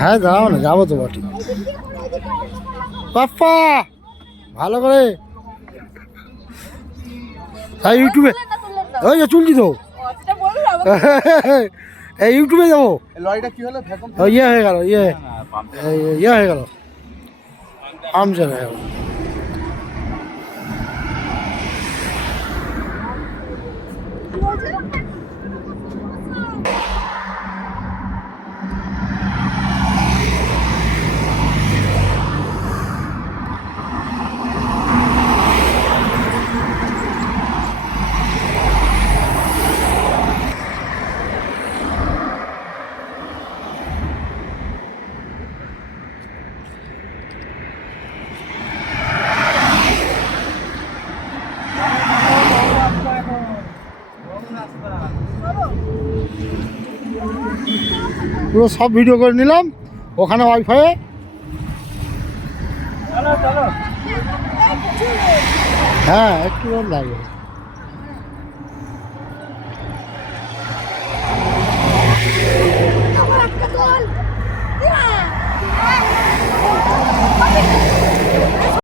হ্যাঁ দাঁড়াও না, যাবো তো বটে। পাপ্পা ভালো করে হ্যাঁ ইউটিউবে ওই যে চুলছি তো এই ইউটিউবে যাবো। লরিটা কি হলো? ইয়ে হয়ে গেল, ইয়ে হয়ে গেল, পাংচার হয়ে গেল। পুরো সব ভিডিও করে নিলাম ওখানে ওয়াইফাইয়ে। হ্যাঁ একটু লাগে।